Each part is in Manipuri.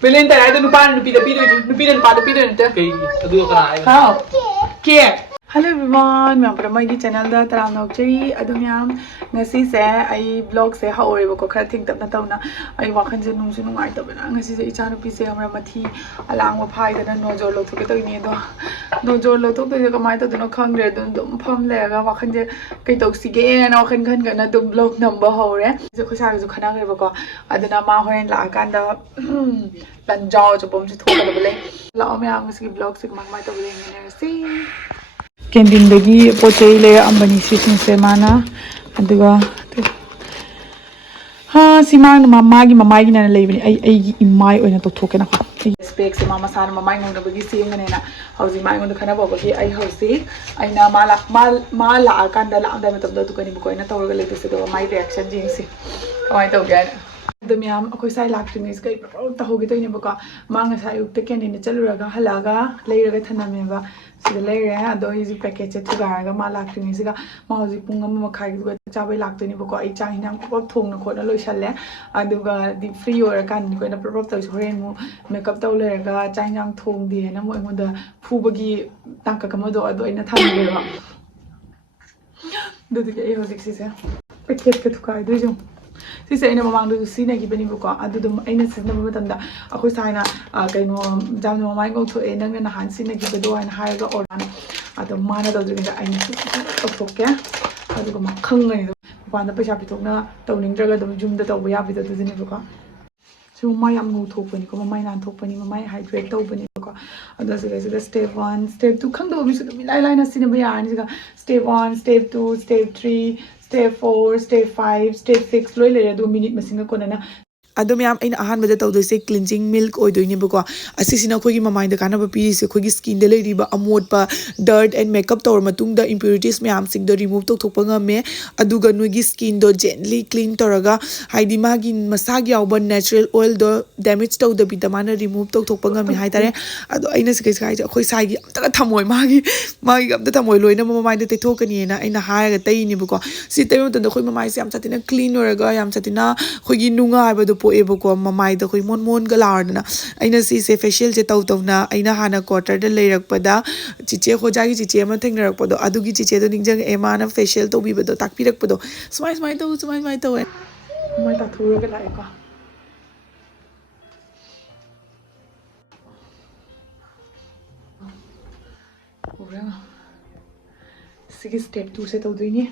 Belen tayo ito nupan nupi ito. Kay adu kana. How? Cake. Hello everyone, मैं अपना माइकी चैनल दा तरानोक चरी अदुम ngasi se ai vlog se haore ko khara thing tap na tauna ai wakhan je nung su nungai ta bana ngasi se ichanu pi se amra mathi alang wa phai da no jor lo thoke to ni do no jor lo thok to ka mai ta no khang re dum pham le ga wakhan je kai tok si ge na wakhan khan ga na dum vlog number haure je ko sa ju khana ge ba ko aduna ma horen la kan da lan jaw jo pom se thoka da bale la me am ngasi vlog se ma mai ta bale ni si Kending dagi pochai le ambani sising se mana aduga ha simang mama gi na le bani ai imai oina to thoke na spec se mama san mama ngong da bagi sim ne na hauji mai ngong da khana ba bagi ai hausi ai na ma la kan da la da matam da tu kani bu ko ina tawga le se do mai reaction jing si kamai to ga Damiam, ako say lactinies kay tahogi to niya baka mga sa yung tekin ni chaluraga halaga layer ka tanami ba sila layer ado hizi package to garaga ma lactinies ka mahozi punga mamakhay ko chabay lactini baka ay chahin ang pop thong na ko na loisale ado ga di free or kan ko na prop to horen mo makeup to layer ka chahin ang thong di na mo mo da phubagi tangka kamado ado ay nathami ba do di ay hozi sisa package ka to ka do jung Sisa ina mamang do sina gi bani ko adu dum aina sina ba tanda ako saina kaino jam no mamai go to ena na han sina gi bedo an ha ga oran adu mana do gi da aina to ke adu ko makhang ngai do pa na paisa pitok na to ning draga dum jum da to ba ya bi do ni ko so mamai am no thok pani ko mamai nan thok pani mamai hydrate to pani ko adu se step 1 step 2 khang do mi su mi lai lai na sina ba ya ni ga step 1 step 2 step 3 Step 4, Step 5, Step 6 loi le do minute masinga ko na adum yam aina ahan bada tawdo se cleansing milk oi doini bako asisina khogi mamai da kana ba piri se khogi skin de lei ba amot pa dirt and makeup tawr matung da impurities myam sing do remove tok thok panga me aduga nugi skin do gently clean toraga haidi magi masagi awba natural oil do damage taw da bidamana remove tok thok panga me haitare adu aina se kai khoi sai gi amta thamoi magi amta thamoi loina mamai da te thokani na aina haga tai ni bako si te mta da khoi mamai se am chatina clean oraga yam chatina khogi nunga ba do ebo ko mamai da khoi mon ga lardna aina si se facial je taw na aina hana quarter da leirak pada chiche khoja gi chiche ma thengnarak pado adu gi chiche do ningjang ema na facial to bi bado tak pirak pado smai to mai ta thuru ga lai ko ora sigi step 2 se taw doini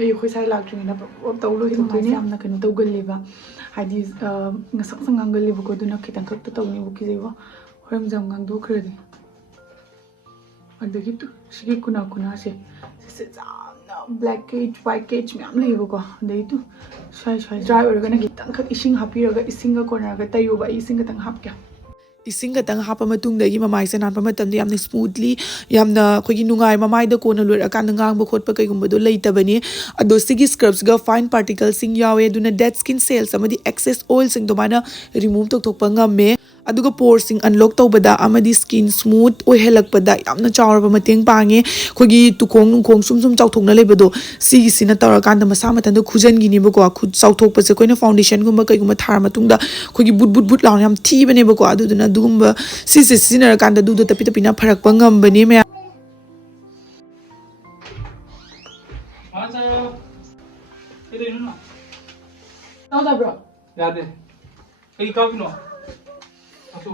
ai khoi sai lak na taw lo hi ma sam na kan taw gal leba Hadi ngasak sang anggal libu ko duna kitang kakta taw ni buki zewa horam jam ngang do kredi adagi tu shigi kuna se na black cage white cage me am libu ko dei tu shai dry orga na kitang kak ising happy orga ising ga corner ga tayo ba ising ga tang hap kya ising ka tang hapa matung da gi mamai se nan pa matam yamna smoothly yamna khogi nungai mamai da ko na lur akan ngang ba khot pa kai gumba do leita bani ado sigi scrubs ga fine particles sing yawe duna dead skin cells amadi excess oil sing do mana remove tok pa ngame aduga pores sing unlock tawbada amadi skin smooth oi helakpada yamna chawra mateng pange khogi tukong sum chawthokna lebado sigi sina tawra kan da masa matan do khujan gi ni bako khud chawthok pa se koina foundation gumba kai gumba thar matung da khogi but law yam thi bane bako aduduna dugumba sisi sinara kan da du do tapi na pharak pa ngam bani me Nada bro. Yade. Ei ka no. Asu.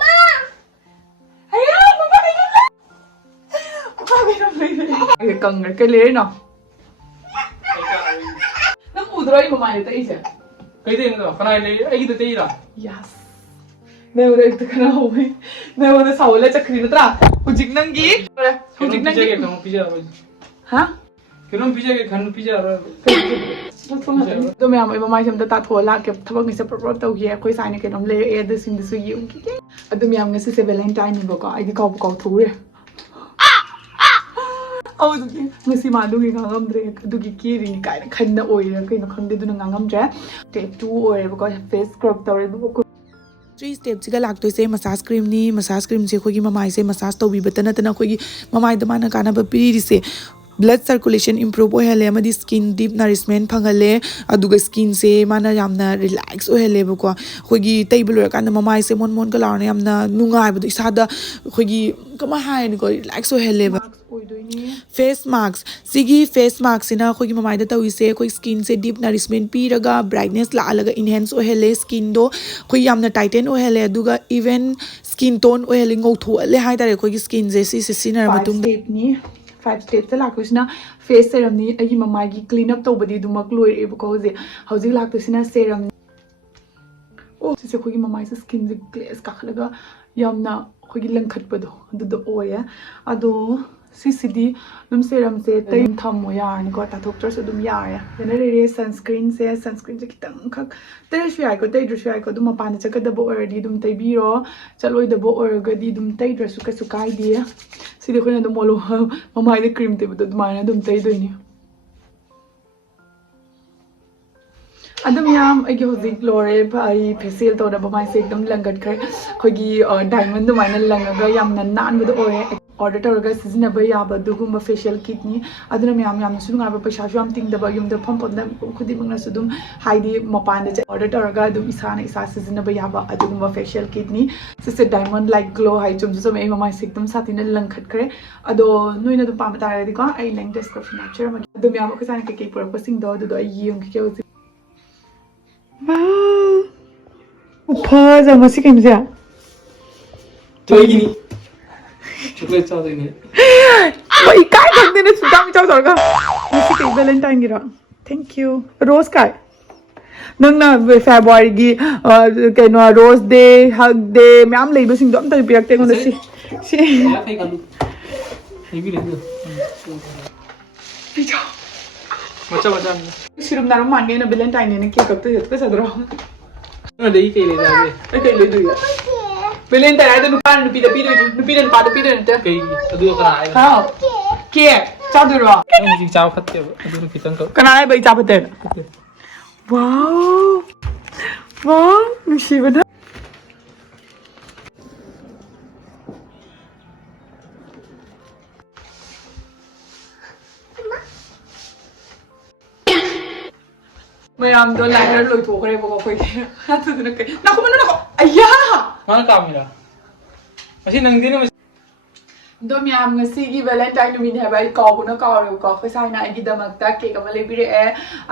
Ma! Ayo, papa kayo na. Papa kayo na. Ay kang kale no. Nang udroy mo mai ta isa. Kay din no. Kanai le ai gi te ira. Yes. मैं उधर एक तक ना हो गई मैं उधर सावले चक्री न तरा हुजिक नंगी हुजिक नंगी के खाऊं पिज्जा हां क्यों पिज्जा के खाऊं पिज्जा तो मैं हम माय हम ता थोला के थबक नि से प्रॉपर तो ये कोई साइन के नम ले ए द सिंग दिसु ये उनकी अदु मैं हम से से वैलेंटाइन नि बको आई काउ थुरे औ दुगी ngasi ma dugi ngam dre dugi kiri ni kai khanna oira kai no khangde du ngam dre step 2 oira bako face scrub tawre bako 3 steps ga lak to se massage cream ni massage cream se khogi mamai se massage to bi batana tana khogi mamai da mana kana ba piri se blood circulation improve oihale amadi skin deep nourishment phangale aduga skin se mana yamna relax oihale bako khogi table kan mamai se mon mon kala na yamna nungai bu isada khogi kama hai ni ko relax oihale ba face marks sigi face marks ina khogi mamai da tawi se khoi skin se deep nourishment piraga brightness la alaga enhance oihale skin do khoi yamna tighten oihale aduga even skin tone oihale ngau tho le hai tare khogi skin je si sinara matung step ni 5 steps la kusina face serum ni agi mamai gi clean up tobadi dumak loire bu ko je hauji la kusina serum oh se khogi mamai se skin je glaze ka khalaga yamna khogi langkhat pado adu do oya ado CCD dum serum se time thamo yar ni ko ta thok so dum yar ya generally sunscreen se kitang khak tai shwai ko tai dru shwai ko dum pan cha ka da bo already dum tai biro chaloi da bo orga di dum tai dru su ka su kai di si de khona dum molo mamai de cream te dum ma na dum tai doi ni adam yam ai gi hozik lwre bai facial to da ba mai se ekdam langat khai khogi diamond dum na langaga yam nan nan bu do ore order tawraga sizinaba yaba dugumba facial kit ni aduna myam yam su nga ba paisa su am ting da ba yum da phom phom da khudi mangna su dum haidi mapan da order tawraga dum isana isa sizinaba yaba adugumba facial kit ni sise diamond like glow hai chum su me mama sikdum satina langkhat kre ado noina dum pam ta ri ko ai link description ma chira ma dum yam ko sana ke pura ko sing do do ai yum ke ke wow upha za ma sikim ja toy gini chocolate cha dene wai kai thak dene suda mi chau sarga misi ke valentine gira thank you rose kai nang na february gi ke no rose day hug day myam leiba sing do am ta piak te ngon si ya kai kalu ai bi le macha sirum na rom manne na valentine ne ke kap te jet ka sadro na dei kai le da be kai le du ya valentine ai da nu pan nu pi da pa da pi da te kai adu kana ai ha ke cha du ro ai ji chao khat ke adu nu kitang ko kana ai bai cha pate wow wow nu shi ba mayam do liner loi tho kare ba ko khoi ha tu na kai na ko na ko aya mana kamera masi nang dine do myam ngasi gi valentine nu min ha bai ko na ko ro ko khoi sai na ai gi damak ta cake ama le bire e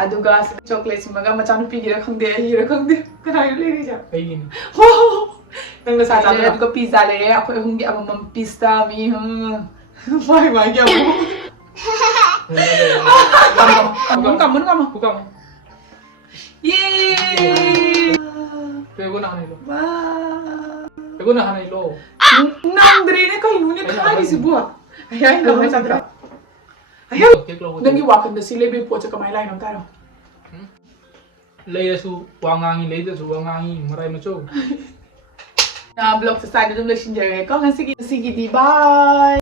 aduga chocolate maga macha nu pi gi ra khang de hi ra khang de kana le ri ja kai gini nang na sa ta le ko pizza le re akhoi hung gi amam pista mi mai mai gi amam kam yay pego na hanai lo wow pego na hanai lo nang dre ne kai nu ne khai ri si bua ai na ha sa tra ai nang gi wa kan da si le be po cha kamai lai nam ta ro lei da su wangangi lei da su wangangi marai ma cho na blog sa sa dum le shin jare ko ngan si gi di bye